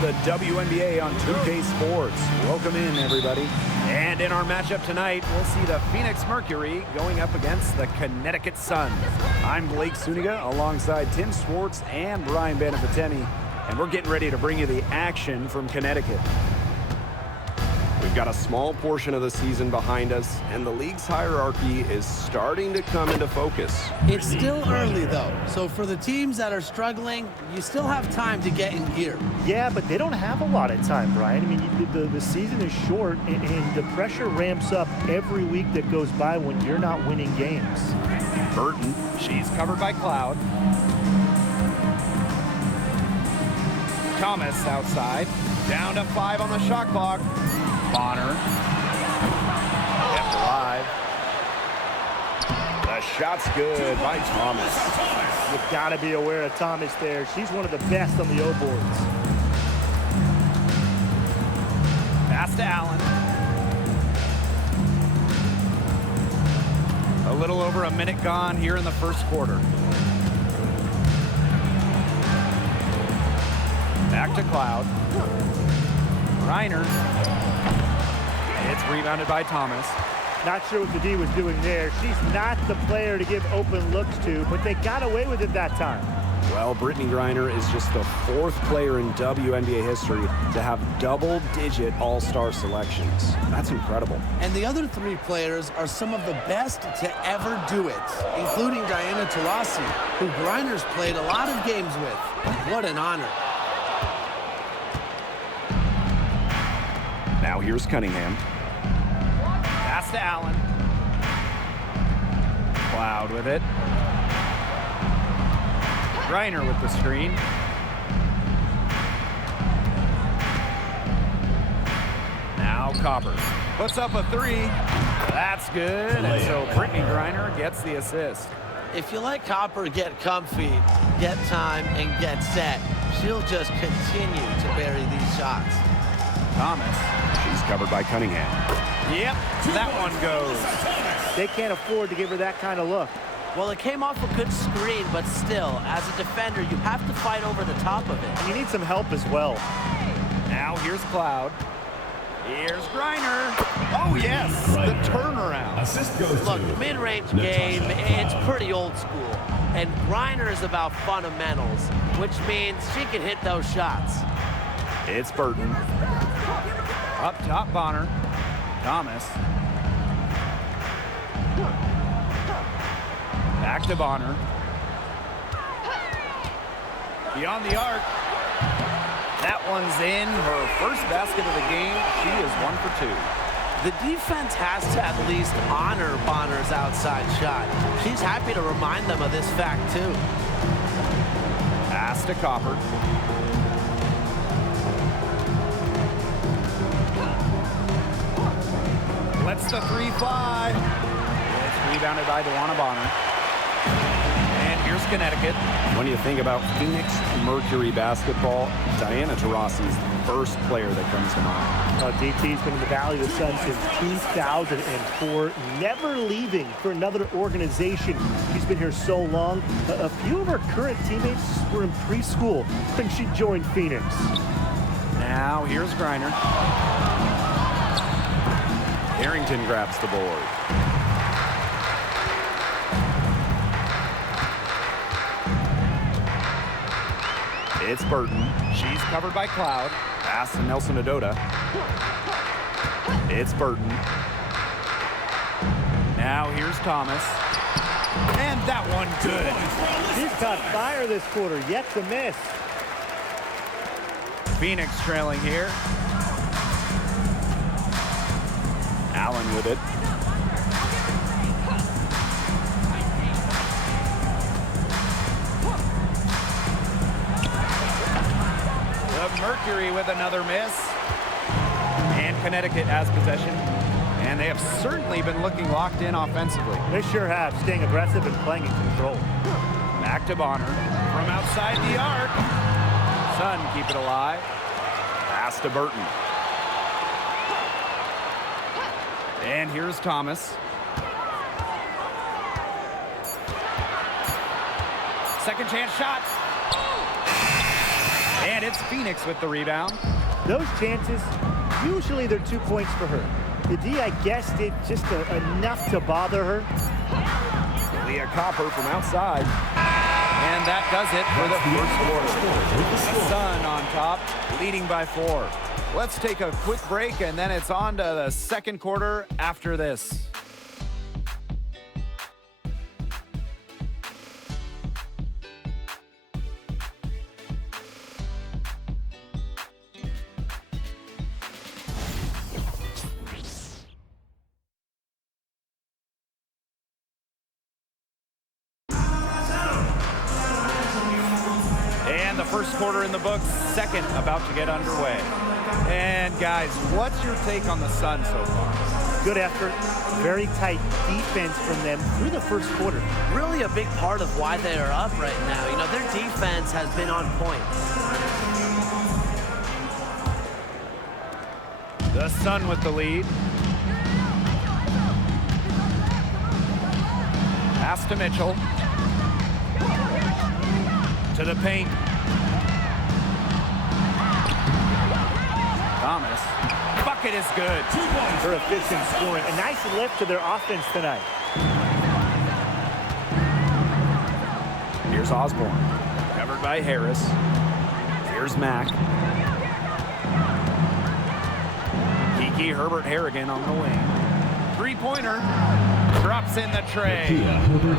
the WNBA on 2K Sports. Welcome in, everybody. And in our matchup tonight, we'll see the Phoenix Mercury going up against the Connecticut Sun. I'm Blake Suniga alongside Tim Swartz and Brian Benefatemi, and we're getting ready to bring you the action from Connecticut. We've got a small portion of the season behind us, and the league's hierarchy is starting to come into focus. It's still early, though, so for the teams that are struggling, you still have time to get in gear. Yeah, but they don't have a lot of time, Brian. I mean, the season is short, and the pressure ramps up every week that goes by when you're not winning games. Burton, she's covered by Cloud. Thomas outside, down to 5 on the shot clock. Bonner, kept alive. The shot's good by Thomas. You've got to be aware of Thomas there. She's one of the best on the O-boards. Pass to Allen. A little over a minute gone here in the first quarter. Back to Cloud. Reiner. It's rebounded by Thomas. Not sure what the D was doing there. She's not the player to give open looks to, but they got away with it that time. Well, Brittany Griner is just the 4th player in WNBA history to have double-digit all-star selections. That's incredible. And the other 3 players are some of the best to ever do it, including Diana Taurasi, who Griner's played a lot of games with. What an honor. Now here's Cunningham. Pass to Allen. Cloud with it. Reiner with the screen. Now Copper puts up a 3. That's good. And so Brittany Griner gets the assist. If you let Copper get comfy, get time, and get set, she'll just continue to bury these shots. Thomas. She's covered by Cunningham. Yep, that one goes. They can't afford to give her that kind of look. Well, it came off a good screen, but still, as a defender, you have to fight over the top of it. And you need some help as well. Now here's Cloud. Here's Griner. Oh, yes, the turnaround. Assist goes Look, to the mid-range game, it's pretty old school. And Griner is about fundamentals, which means she can hit those shots. It's Burton. Up top, Bonner. Thomas. Back to Bonner. Beyond the arc. That one's in. Her first basket of the game. She is 1 for 2. The defense has to at least honor Bonner's outside shot. She's happy to remind them of this fact, too. Pass to Copper. Lets the 3 fly. It's rebounded by DeWanna Bonner. And here's Connecticut. When you think about Phoenix Mercury basketball, Diana Taurasi is the first player that comes to mind. DT's been in the Valley of the Sun since 2004, never leaving for another organization. She's been here so long. A few of her current teammates were in preschool when she joined Phoenix. Now here's Griner. Harrington grabs the board. It's Burton. She's covered by Cloud. Pass to Nelson Adota. It's Burton. Now here's Thomas. And that one good. She's caught fire this quarter, yet to miss. Phoenix trailing here. Allen with it. The Mercury with another miss. And Connecticut has possession. And they have certainly been looking locked in offensively. They sure have, staying aggressive and playing in control. Back to Bonner. From outside the arc. Sun keep it alive. Pass to Burton. And here's Thomas. Second chance shot. And And it's Phoenix with the rebound. Those chances, usually they're 2 points for her. The D, I guess, did just enough to bother her. Leah Copper from outside. And that does it for the first quarter. Sun on top, leading by 4. Let's take a quick break, and then it's on to the second quarter after this. And the first quarter in the books, second about to get underway. And guys, what's your take on the Sun so far? Good effort, very tight defense from them through the first quarter. Really a big part of why they are up right now. You know, their defense has been on point. The Sun with the lead. Pass to Mitchell. To the paint. Thomas. Bucket is good. Her efficient scoring. A nice lift to their offense tonight. Here's Osborne. Covered by Harris. Here's Mack. Kiki Herbert Harrigan on the wing. Three-pointer. Drops in the tray.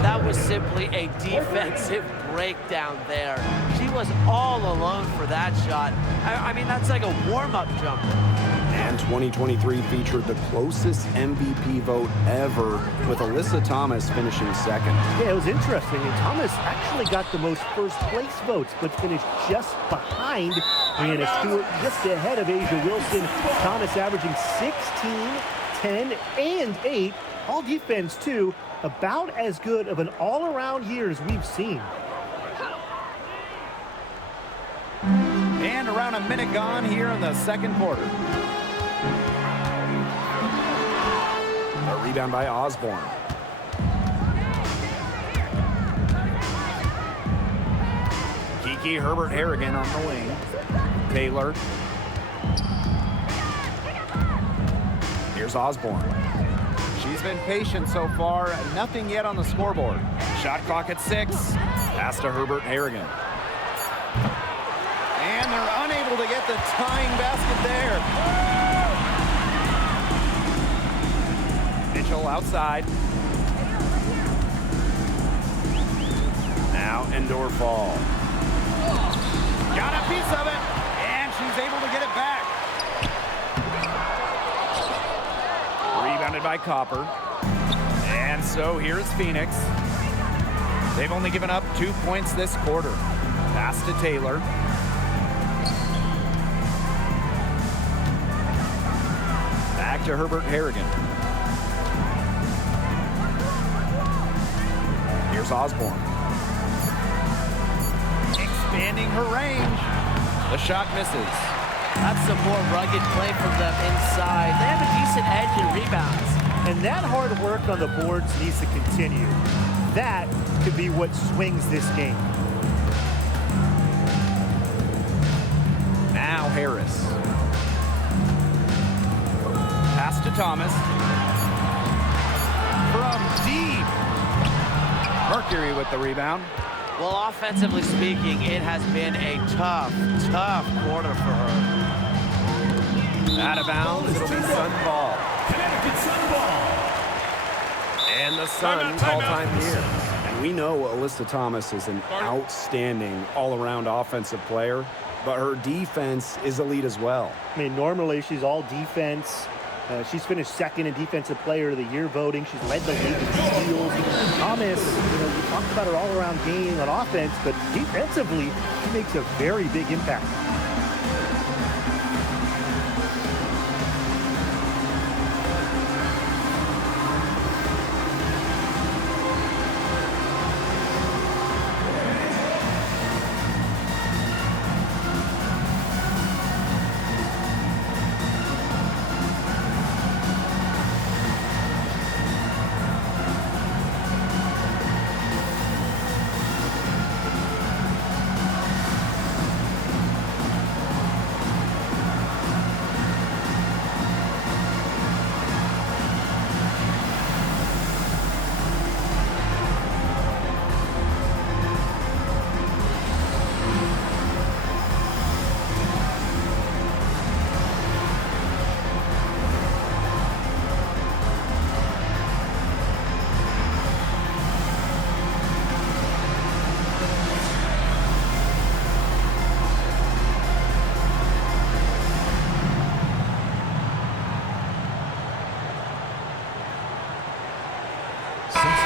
That was simply a defensive breakdown there. She was all alone for that shot. I mean, that's like a warm-up jumper. And 2023 featured the closest MVP vote ever, with Alyssa Thomas finishing second. Yeah, it was interesting. And Thomas actually got the most first-place votes, but finished just behind Brianna Stewart, just ahead of Asia Wilson. Thomas averaging 16, 10, and 8. All defense, too. About as good of an all-around year as we've seen. And around a minute gone here in the second quarter. A rebound by Osborne. Kiki Herbert Harrigan on the wing. Taylor. Here's Osborne. She's been patient so far. Nothing yet on the scoreboard. Shot clock at 6. Pass to Herbert Harrigan. And they're unable to get the tying basket there. Mitchell outside. Now indoor fall. Got a piece of it, and she's able to get it back. Rebounded by Copper. And so here's Phoenix. They've only given up 2 points this quarter. Pass to Taylor. Back to Herbert Harrigan. Here's Osborne. Expanding her range. The shot misses. That's some more rugged play from them inside. They have a decent edge in rebounds. And that hard work on the boards needs to continue. That could be what swings this game. Now Harris. Pass to Thomas. From deep. Mercury with the rebound. Well, offensively speaking, it has been a tough quarter for her. Out of bounds, it'll be Sun ball. Connecticut Sun ball. And the Sun call time here. And we know Alyssa Thomas is an outstanding all-around offensive player, but her defense is elite as well. I mean, normally she's all defense. She's finished second in Defensive Player of the Year voting. She's led the league in steals. Thomas, you talked about her all-around game on offense, but defensively, she makes a very big impact.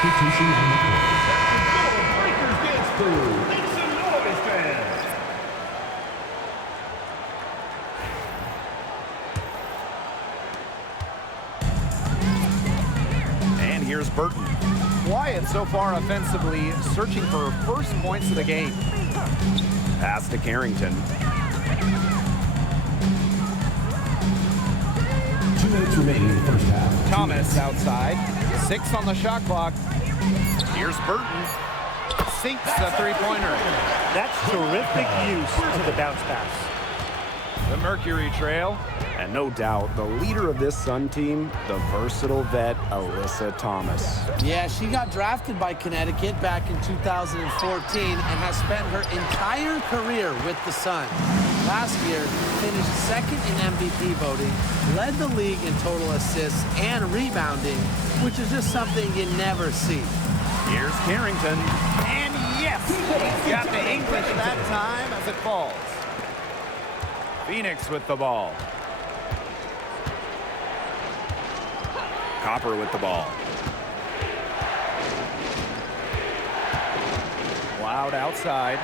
substitution on the court. Breakers dance crew. Make some noise, fans. And here's Burton. Quiet so far offensively, searching for first points of the game. Pass to Carrington. 2 minutes remaining in the first half. Thomas outside. 6 on the shot clock. Here's Burton. Sinks a three-pointer. That's terrific use of the bounce pass. The Mercury trail. And no doubt, the leader of this Sun team, the versatile vet, Alyssa Thomas. Yeah, she got drafted by Connecticut back in 2014 and has spent her entire career with the Sun. Last year, finished second in MVP voting, led the league in total assists and rebounding, which is just something you never see. Here's Carrington. And yes, he's got the English that time as it falls. Phoenix with the ball. Copper with the ball. Cloud outside.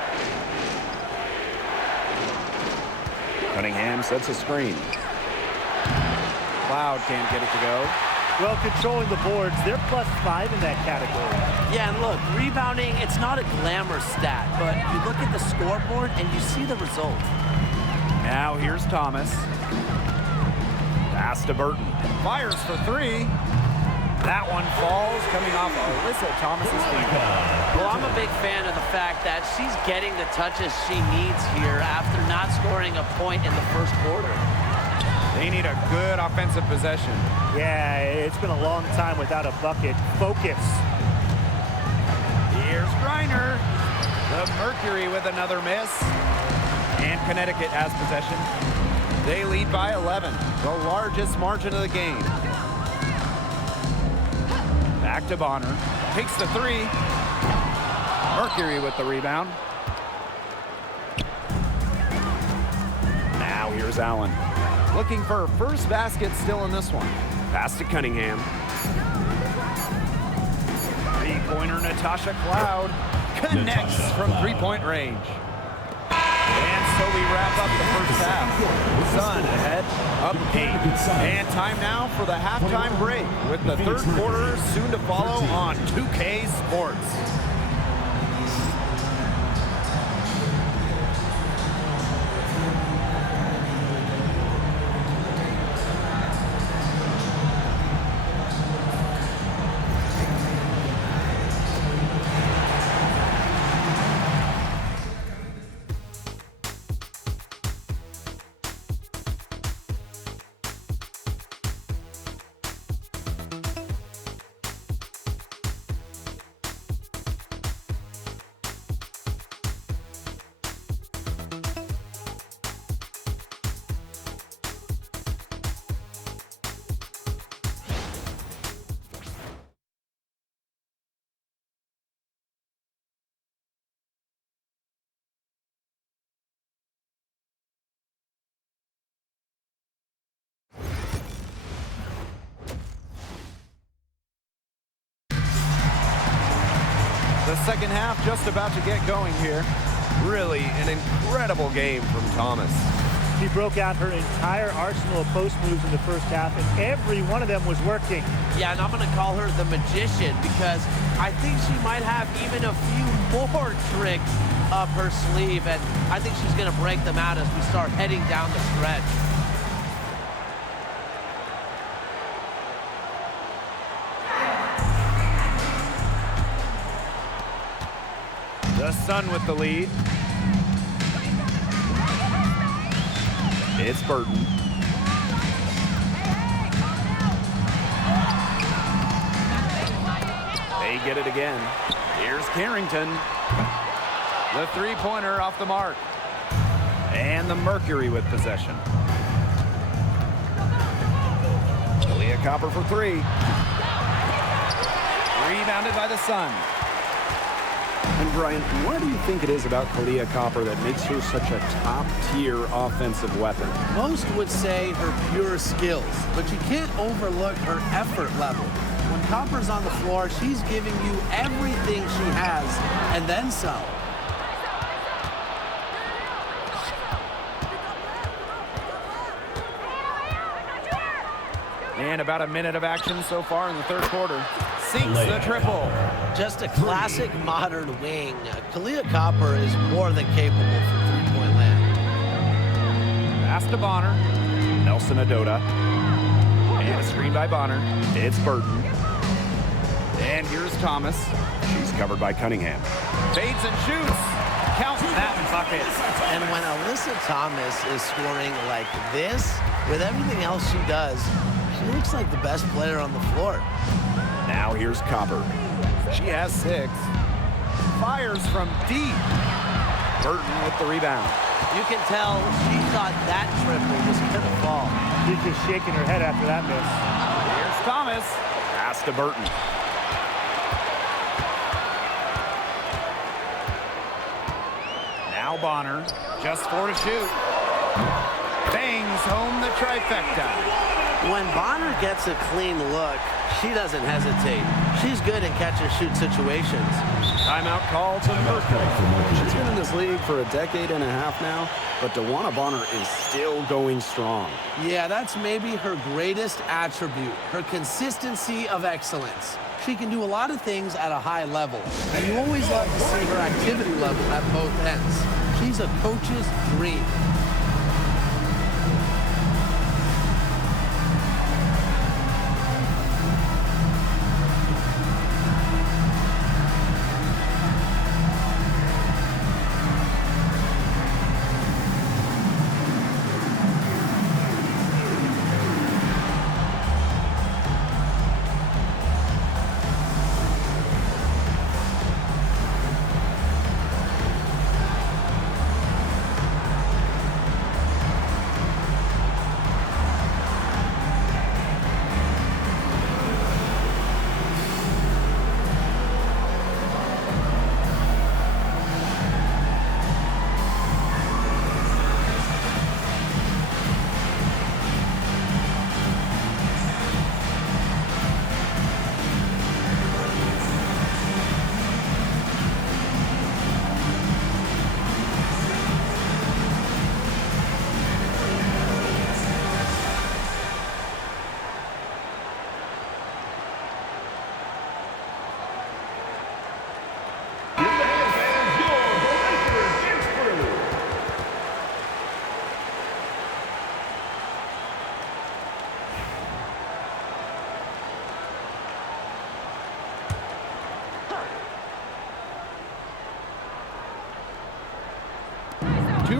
Cunningham sets a screen. Cloud can't get it to go. Well, controlling the boards, they're +5 in that category. Yeah, and look, rebounding, it's not a glamour stat, but you look at the scoreboard and you see the result. Now here's Thomas. Pass to Burton. Fires for 3. That one falls, coming off Alyssa Thomas's feet. Well, I'm a big fan of the fact that she's getting the touches she needs here after not scoring a point in the first quarter. They need a good offensive possession. Yeah, it's been a long time without a bucket. Focus. Here's Griner. The Mercury with another miss. And Connecticut has possession. They lead by 11, the largest margin of the game. Back to Bonner. Takes the 3. Mercury with the rebound. Now here's Allen. Looking for her first basket still in this one. Pass to Cunningham. Three-pointer Natasha Cloud connects from three-point range. And so we wrap up the first half. Sun ahead, up 8. And time now for the halftime break with the third quarter soon to follow on 2K Sports. The second half just about to get going here. Really an incredible game from Thomas. She broke out her entire arsenal of post moves in the first half, and every one of them was working. Yeah, and I'm going to call her the magician because I think she might have even a few more tricks up her sleeve, and I think she's going to break them out as we start heading down the stretch. The Sun with the lead. It's Burton. They get it again. Here's Carrington. The three-pointer off the mark. And the Mercury with possession. Leah Copper for 3. Rebounded by the Sun. And Brian, what do you think it is about Kalia Copper that makes her such a top-tier offensive weapon? Most would say her pure skills, but you can't overlook her effort level. When When Copper's on the floor, she's giving you everything she has, and then some. And about a minute of action so far in the third quarter. Sinks the triple. Just a classic modern wing. Kalia Copper is more than capable from three-point land. Pass to Bonner. Nelson Adota. And a screen by Bonner. It's Burton. And here's Thomas. She's covered by Cunningham. Fades and shoots. Count that bucket. And when Alyssa Thomas is scoring like this, with everything else she does, she looks like the best player on the floor. Now here's Copper. She has 6. Fires from deep. Burton with the rebound. You can tell she thought that triple was going to fall. She's just shaking her head after that miss. Here's Thomas. Pass to Burton. Now Bonner. Just 4 to shoot. Bangs home the trifecta. When Bonner gets a clean look, she doesn't hesitate. She's good in catch-and-shoot situations. Timeout call to Mercury. She's been in this league for a decade and a half now, but DeWanna Bonner is still going strong. Yeah, that's maybe her greatest attribute, her consistency of excellence. She can do a lot of things at a high level, and you always love to see her activity level at both ends. She's a coach's dream.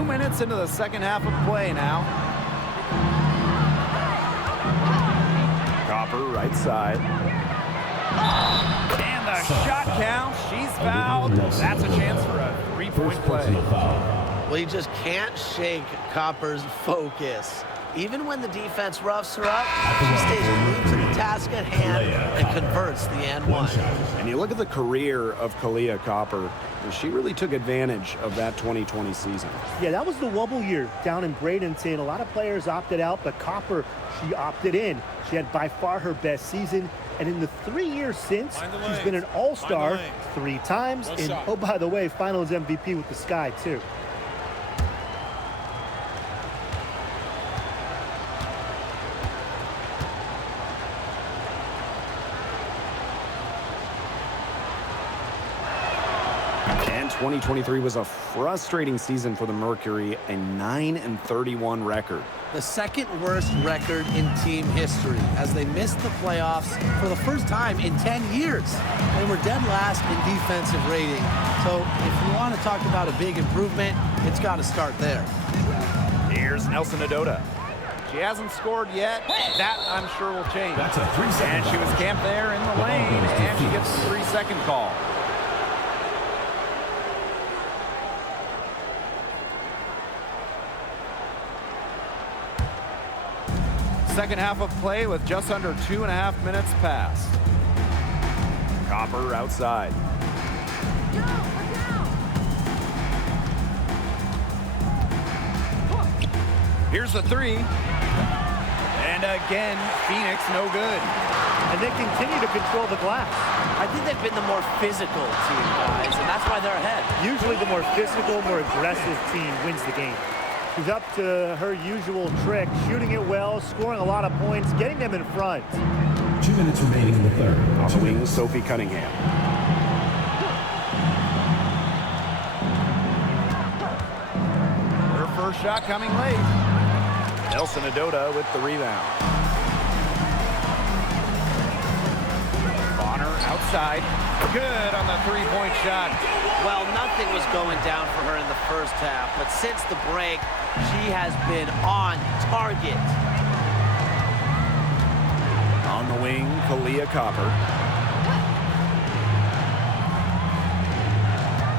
Minutes into the second half of play now. Copper right side. And the shot count. She's fouled. That's a chance for a three-point play. Well, you just can't shake Copper's focus. Even when the defense roughs her up, she stays glued to the task at hand and converts the and one. And you look at the career of Kalia Copper, and she really took advantage of that 2020 season. Yeah, that was the wobble year down in Bradenton. A lot of players opted out, but Copper, she opted in. She had by far her best season. And in the 3 years since, she's been an all-star 3 times. And, oh, by the way, finals MVP with the Sky, too. And 2023 was a frustrating season for the Mercury, a 9-31 record. The second worst record in team history as they missed the playoffs for the first time in 10 years. They were dead last in defensive rating. So if you want to talk about a big improvement, it's got to start there. Here's Nelson Adota. She hasn't scored yet. That, I'm sure, will change. That's a 3-second. And she was camped there in the lane, and she gets the 3-second call. Second half of play with just under 2.5 minutes passed. Copper outside. Here's the 3. And again, Phoenix no good. and they continue to control the glass. I think they've been the more physical team, guys, and that's why they're ahead. Usually the more physical, more aggressive team wins the game. She's up to her usual trick, shooting it well, scoring a lot of points, getting them in front. 2 minutes remaining in the third. On the wing, Sophie Cunningham. Her first shot coming late. Nelson Adota with the rebound. Bonner outside. Good on the three-point shot. Well, nothing was going down for her in the first half, but since the break, she has been on target. On the wing, Kalia Copper.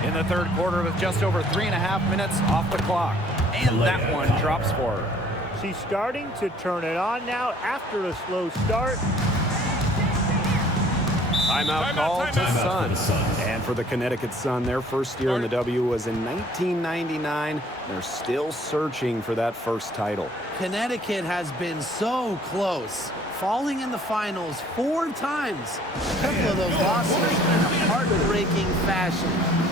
In the third quarter with just over 3.5 minutes off the clock. And that one drops for her. She's starting to turn it on now after a slow start. Timeout call to Sun. And for the Connecticut Sun, their first year in the W was in 1999. They're still searching for that first title. Connecticut has been so close, falling in the finals 4 times. A couple of those losses in a heartbreaking fashion.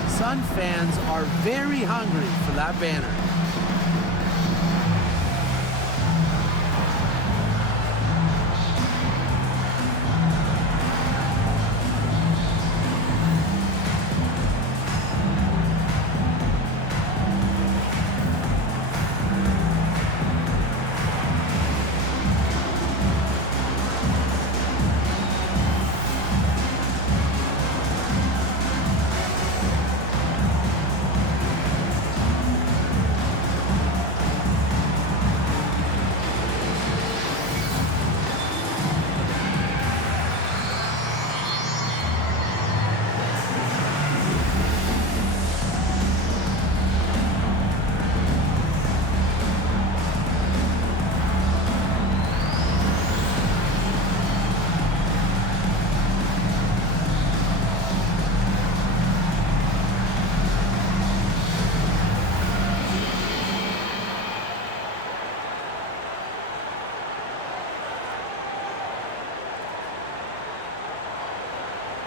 Sun fans are very hungry for that banner.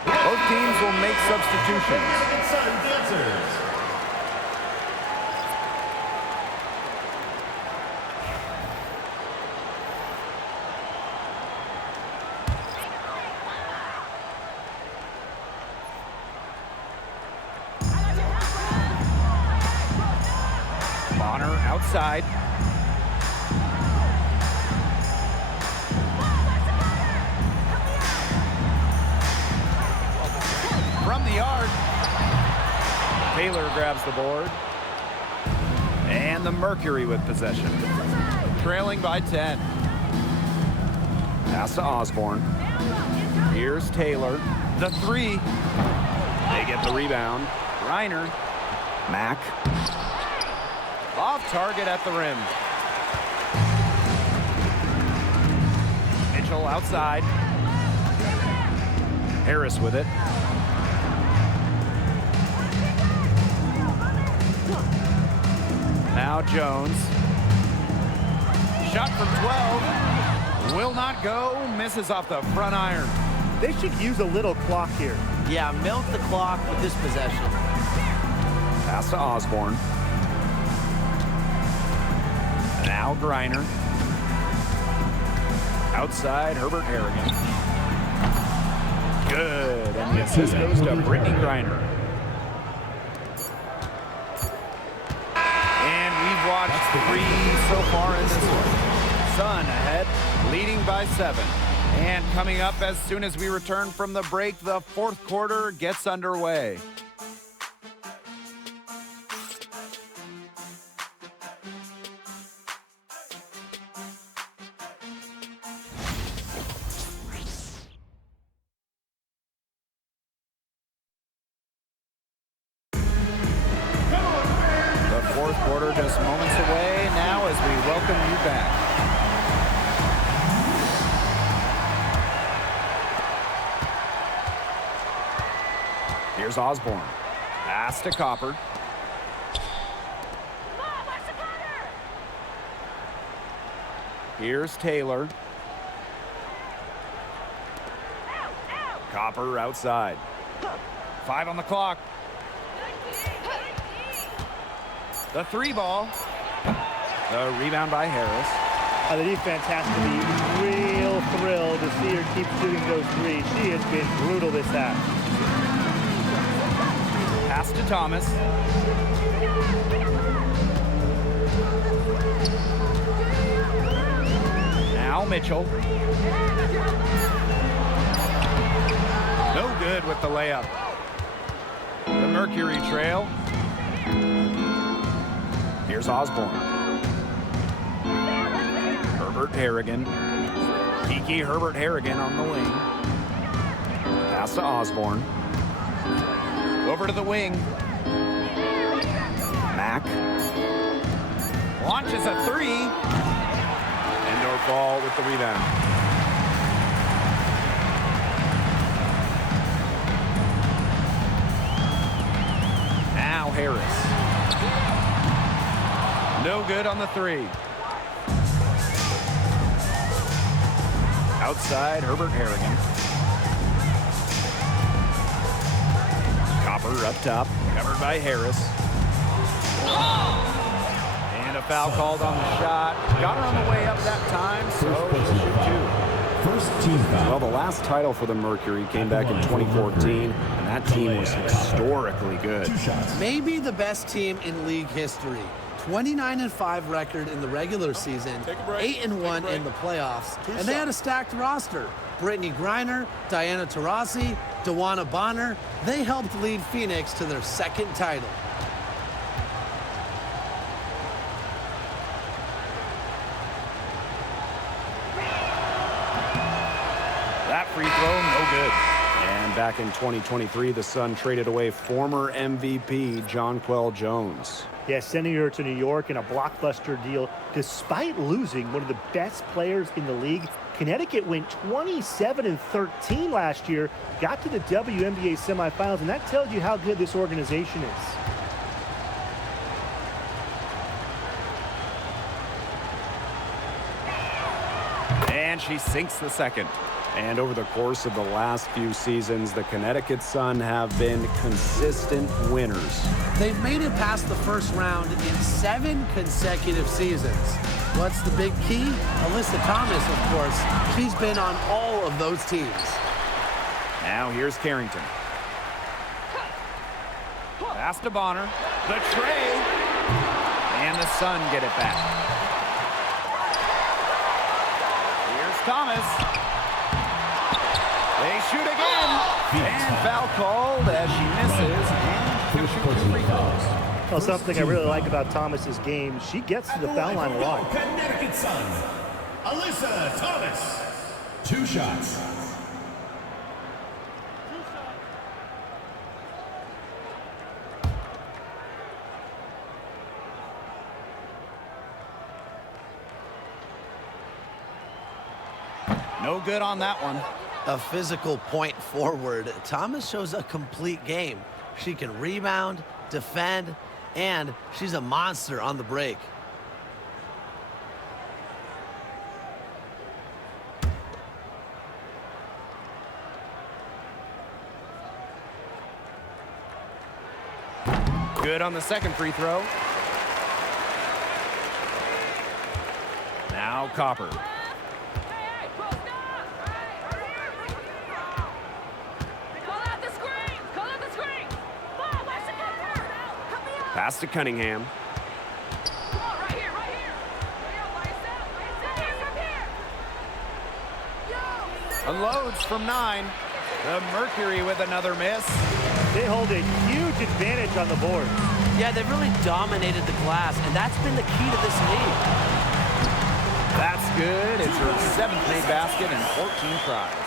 Both teams will make substitutions. Sun dancers. Bonner outside. From the yard. Taylor grabs the board. And the Mercury with possession. Trailing by 10. Pass to Osborne. Here's Taylor. The three. They get the rebound. Reiner Mack. off target at the rim. Mitchell outside. Harris with it. Now Jones. Shot from 12. Will not go. Misses off the front iron. They should use a little clock here. Yeah, milk the clock with this possession. Pass to Osborne. Now Griner. Outside, Herbert Harrigan. Good. And the assist goes to Brittany Griner. And we've watched 3 so far in this one. Sun ahead, leading by 7. And coming up as soon as we return from the break, the fourth quarter gets underway. The fourth quarter just moments away now as we welcome you back. Here's Osborne. Pass to Copper. Here's Taylor. Copper outside. 5 on the clock. The 3 ball. The rebound by Harris. The defense has to be real thrilled to see her keep shooting those threes. She has been brutal this half. Pass to Thomas. Now Mitchell. No good with the layup. The Mercury trail. Here's Osborne. Herbert Harrigan. Kiki Herbert Harrigan on the wing. Pass to Osborne. Over to the wing. Mack. Launches a 3. Indoor ball with the rebound. Now Harris. No good on the 3. Outside, Herbert Harrigan. Copper up top, covered by Harris. And a foul called on the shot. Got her on the way up that time, so she'll shoot 2. First team foul. Well, the last title for the Mercury came back in 2014, and that team was historically good. Maybe the best team in league history. 29-5 record in the regular season, 8-1 in the playoffs, and they had a stacked roster. Brittany Griner, Diana Taurasi, Dewana Bonner, they helped lead Phoenix to their 2nd title. That free throw, no good. And back in 2023, the Sun traded away former MVP Jonquel Jones. Yeah, sending her to New York in a blockbuster deal. Despite losing one of the best players in the league, Connecticut went 27-13 last year, got to the WNBA semifinals, and that tells you how good this organization is. And she sinks the 2nd. And over the course of the last few seasons, the Connecticut Sun have been consistent winners. They've made it past the first round in 7 consecutive seasons. What's the big key? Alyssa Thomas, of course. She's been on all of those teams. Now here's Carrington. Pass to Bonner. The tray. And the Sun get it back. Here's Thomas. They shoot again. And foul called as she misses. And she'll shoot 2 free throws. Well, something I really like about Thomas's game, she gets to the foul line a lot. Connecticut Sun, Alyssa Thomas. 2 shots. No good on that one. A physical point forward. Thomas shows a complete game. She can rebound, defend, and she's a monster on the break. Good on the 2nd free throw. Now Copper. Pass to Cunningham. Unloads from 9. The Mercury with another miss. They hold a huge advantage on the board. Yeah, they've really dominated the glass, and that's been the key to this lead. That's good. It's her 7th made basket and 14 tries.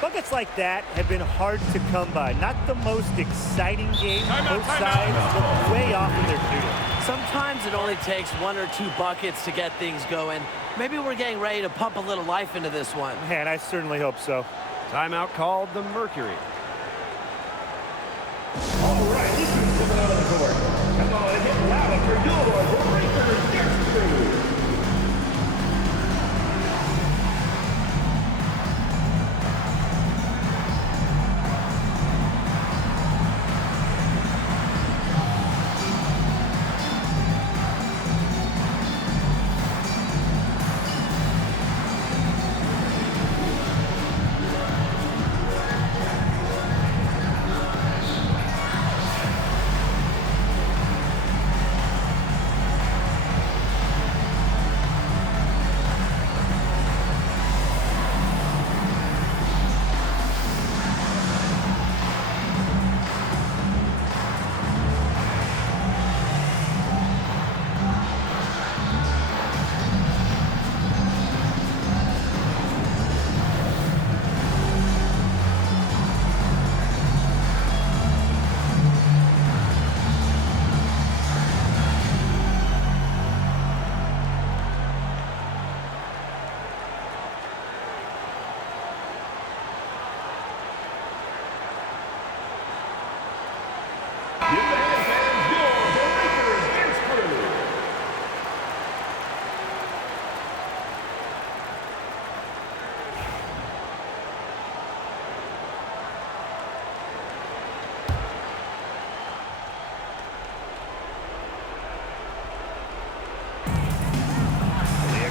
Buckets like that have been hard to come by. Not the most exciting game. Both sides look way off in their shooting. Sometimes it only takes 1 or 2 buckets to get things going. Maybe we're getting ready to pump a little life into this one. Man, I certainly hope so. Timeout called the Mercury. All right, this is coming out of the court. Come on, get loud for your Breakers next crew.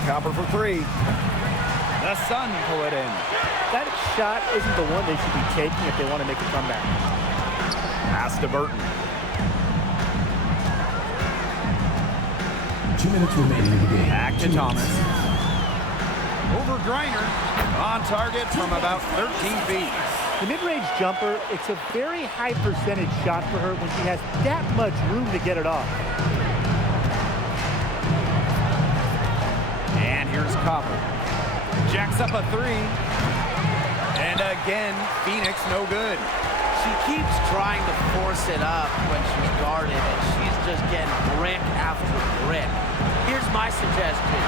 Copper for three. The Sun pull it in. That shot isn't the one they should be taking if they want to make a comeback. Pass to Burton. 2 minutes remaining in the game. Back to Thomas. Over Griner. On target from about 13 feet. The mid-range jumper, it's a very high percentage shot for her when she has that much room to get it off. And here's Copper. Jacks up a three. And again, Phoenix no good. She keeps trying to force it up when she's guarded, and she's just getting brick after brick. Here's my suggestion.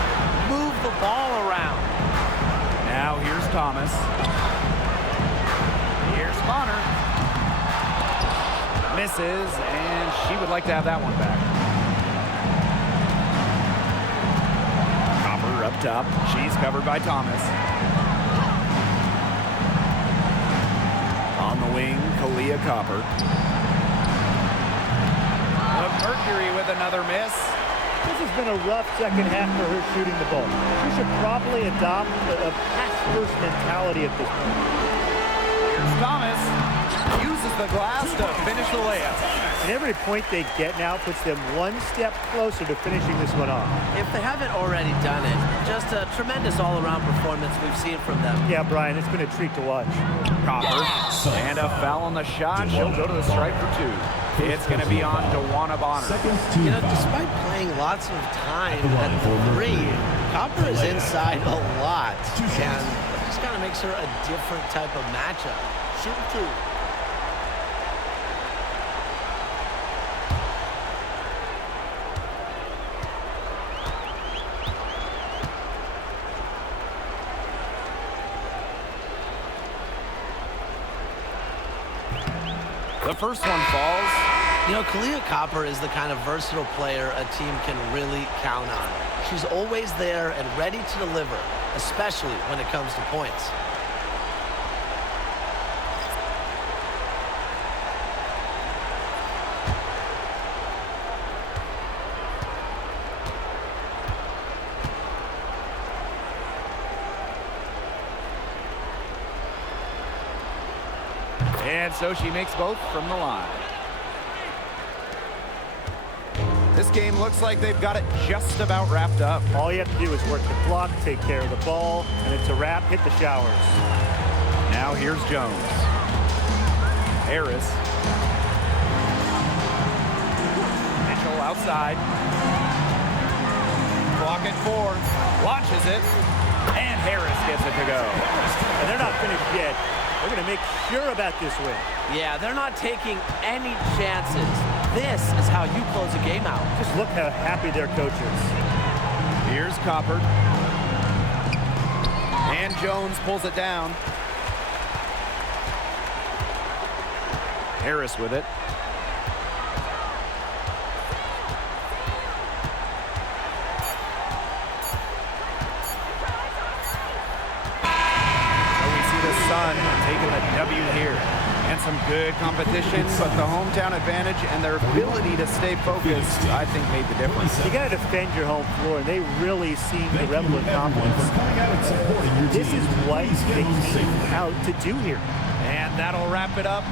Move the ball around. Now here's Thomas. Here's Bonner. Misses, and she would like to have that one back. Copper up top. She's covered by Thomas. On the wing, Kalia Copper. Mercury with another miss. This has been a rough second half for her shooting the ball. She should probably adopt a pass-first mentality at this point. Here's Thomas. Uses the glass to finish the layup. And every point they get now puts them one step closer to finishing this one off. If they haven't already done it, just a tremendous all-around performance we've seen from them. Yeah, Brian, it's been a treat to watch. Copper. And a foul on the shot. She'll go to the stripe for two. It's going to be on Dewana Bonner. You know, despite playing lots of time at the three, Copper is inside a lot. And just kind of makes her a different type of matchup. Shoot two. The first one falls. You know, Kalia Copper is the kind of versatile player a team can really count on. She's always there and ready to deliver, especially when it comes to points. And so she makes both from the line. This game looks like they've got it just about wrapped up. All you have to do is work the clock, take care of the ball, and it's a wrap. Hit the showers. Now here's Jones. Harris. Mitchell outside. Clock at 4. Launches it. And Harris gets it to go. And they're not finished yet. They're going to make sure about this win. Yeah, they're not taking any chances. This is how you close a game out. Just look how happy their coach is. Here's Copper. And Jones pulls it down. Harris with it. Sun taking the W here. And some good competition, but the hometown advantage and their ability to stay focused, I think, made the difference. You got to defend your home floor, and they really seem to revel in confidence. This is what they came out to do here. And that'll wrap it up.